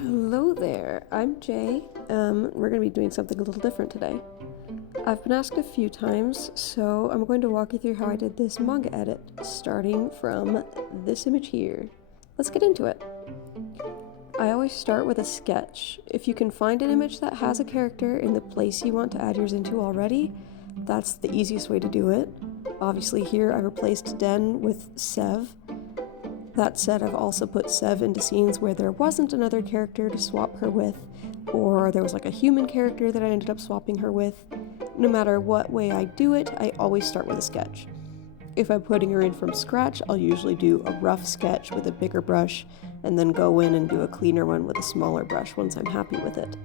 Hello there, I'm Jay. We're going to be doing something a little different today. I've been asked a few times, so I'm going to walk you through how I did this manga edit, starting from this image here. Let's get into it. I always start with a sketch. If you can find an image that has a character in the place you want to add yours into already, that's the easiest way to do it. Obviously here I replaced Den with Sev. That said, I've also put Sev into scenes where there wasn't another character to swap her with, or there was like a human character that I ended up swapping her with. No matter what way I do it, I always start with a sketch. If I'm putting her in from scratch, I'll usually do a rough sketch with a bigger brush, and then go in and do a cleaner one with a smaller brush once I'm happy with it.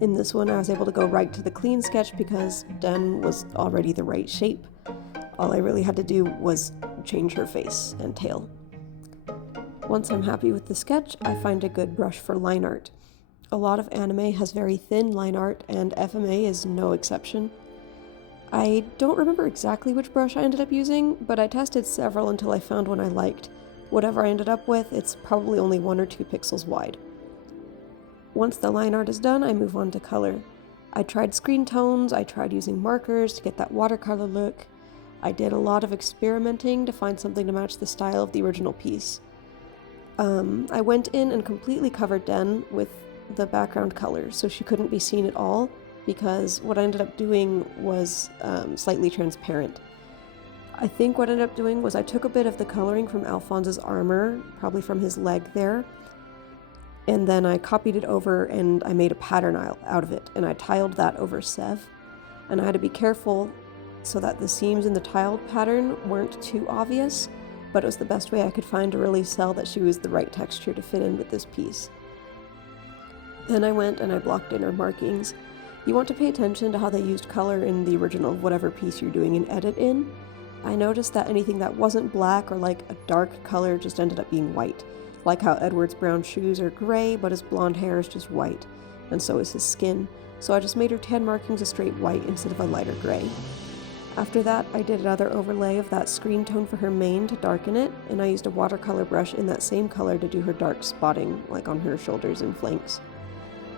In this one, I was able to go right to the clean sketch because Den was already the right shape. All I really had to do was change her face and tail. Once I'm happy with the sketch, I find a good brush for line art. A lot of anime has very thin line art, and FMA is no exception. I don't remember exactly which brush I ended up using, but I tested several until I found one I liked. Whatever I ended up with, it's probably only 1 or 2 pixels wide. Once the line art is done, I move on to color. I tried screen tones, I tried using markers to get that watercolor look. I did a lot of experimenting to find something to match the style of the original piece. I went in and completely covered Den with the background color, so she couldn't be seen at all, because what I ended up doing was slightly transparent. I think what I ended up doing was I took a bit of the coloring from Alphonse's armor, probably from his leg there, and then I copied it over and I made a pattern out of it, and I tiled that over Sev. And I had to be careful so that the seams in the tiled pattern weren't too obvious, but it was the best way I could find to really sell that she was the right texture to fit in with this piece. Then I went and I blocked in her markings. You want to pay attention to how they used color in the original whatever piece you're doing an edit in. I noticed that anything that wasn't black or like a dark color just ended up being white, like how Edward's brown shoes are gray but his blonde hair is just white, and so is his skin, so I just made her tan markings a straight white instead of a lighter gray. After that, I did another overlay of that screen tone for her mane to darken it, and I used a watercolor brush in that same color to do her dark spotting, like on her shoulders and flanks.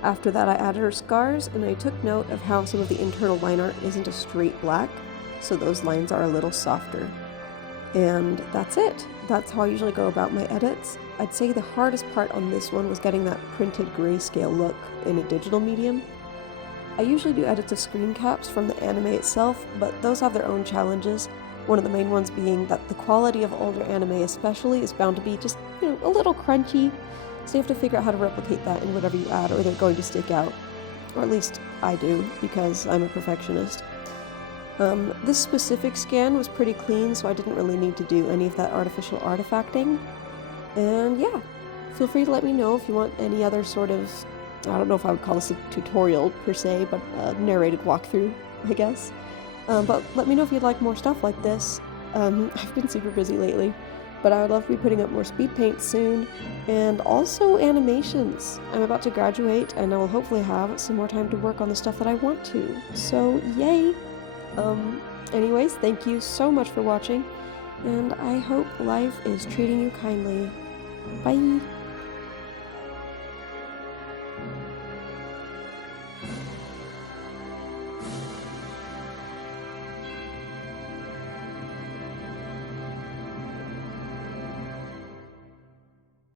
After that, I added her scars, and I took note of how some of the internal line art isn't a straight black, so those lines are a little softer. And that's it. That's how I usually go about my edits. I'd say the hardest part on this one was getting that printed grayscale look in a digital medium. I usually do edits of screen caps from the anime itself, but those have their own challenges, one of the main ones being that the quality of older anime especially is bound to be just, a little crunchy, so you have to figure out how to replicate that in whatever you add or they're going to stick out. Or at least I do, because I'm a perfectionist. This specific scan was pretty clean, so I didn't really need to do any of that artificial artifacting. And yeah, feel free to let me know if you want any other sort of, I don't know if I would call this a tutorial per se, but a narrated walkthrough, I guess. But let me know if you'd like more stuff like this. I've been super busy lately, but I would love to be putting up more speed paints soon, and also animations. I'm about to graduate, and I will hopefully have some more time to work on the stuff that I want to, so yay! Anyways, thank you so much for watching, and I hope life is treating you kindly. Bye!